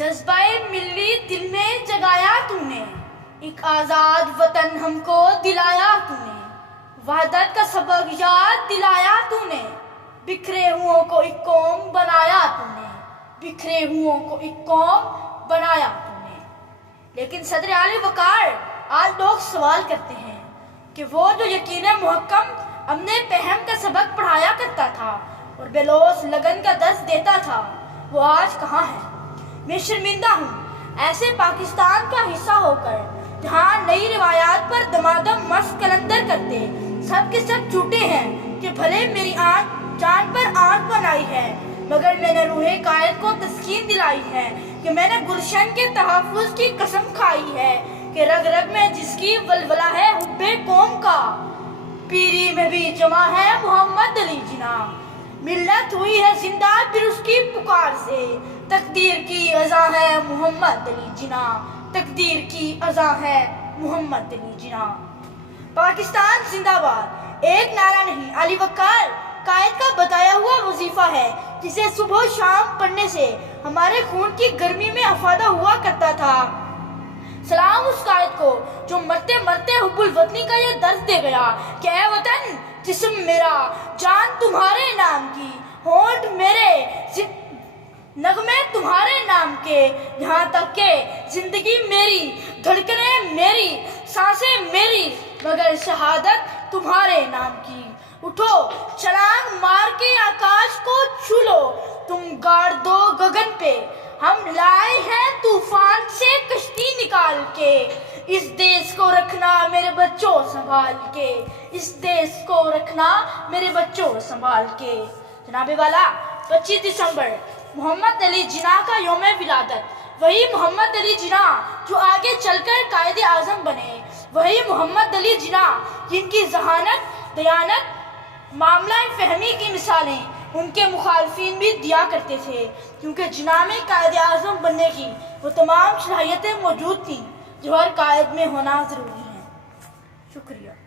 جذبہ ملی دل میں جگایا تو نے، ایک آزاد وطن ہم کو دلایا تو نے، وحدت کا سبق یاد دلایا تو نے، بکھرے ہوں کو ایک قوم بنایا تو نے، بکھرے ہوں کو ایک قوم بنایا تو نے۔ لیکن صدر اعلی وقار آج لوگ سوال کرتے ہیں کہ وہ جو یقین محکم امن پہم کا سبق پڑھایا کرتا تھا اور بے لوث لگن کا درس دیتا تھا، وہ آج کہاں ہے؟ میں شرمندہ ہوں ایسے پاکستان کا حصہ ہو کر جہاں نئی روایات پر دمادم مست کلندر کرتے سب کے سب جھوٹے ہیں کہ بھلے میری آنکھ چاند پر آنکھ بنائی ہے مگر میں نے روح قائد کو تسکین دلائی ہے، کہ میں نے گلشن کے تحفظ کی قسم کھائی ہے، کہ رگ رگ میں جس کی ولولہ ہے حب قوم کا، پیری میں بھی جمع ہے محمد علی جناح، ملت ہوئی ہے زندہ پھر اس کی پکار سے، تقدیر کی اذاں ہے محمد علی جناح، تقدیر کی اذاں ہے محمد علی جناح۔ پاکستان زندہ باد ایک نعرہ نہیں، علی وقار قائد کا بتایا ہوا وظیفہ ہے جسے صبح و شام پڑھنے سے ہمارے خون کی گرمی میں افادہ ہوا کرتا تھا۔ سلام اس قائد کو جو مرتے مرتے حب الوطنی کا یہ درس دے گیا کہ اے وطن، جسم میرا جان تمہارے نام کی، ہونٹ میرے نغمے تمہارے نام کے، یہاں تک کہ زندگی میری، دھڑکنیں میری، سانسیں میری، مگر شہادت تمہارے نام کی۔ اٹھو چھلانگ مار کے آکاش کو چھو لو، تم گاڑ دو گگن پہ، ہم لائے ہیں طوفان سے کشتی نکال کے، اس دیش کو رکھنا میرے بچوں سنبھال کے، اس دیش کو رکھنا میرے بچوں سنبھال کے۔ جناب والا 25 دسمبر محمد علی جناح کا یوم ولادت، وہی محمد علی جناح جو آگے چل کر قائد اعظم بنے، وہی محمد علی جناح جن کی ذہانت، دیانت، معاملہ فہمی کی مثالیں ان کے مخالفین بھی دیا کرتے تھے، کیونکہ جناح میں قائد اعظم بننے کی وہ تمام صلاحیتیں موجود تھیں جو ہر قائد میں ہونا ضروری ہیں۔ شکریہ۔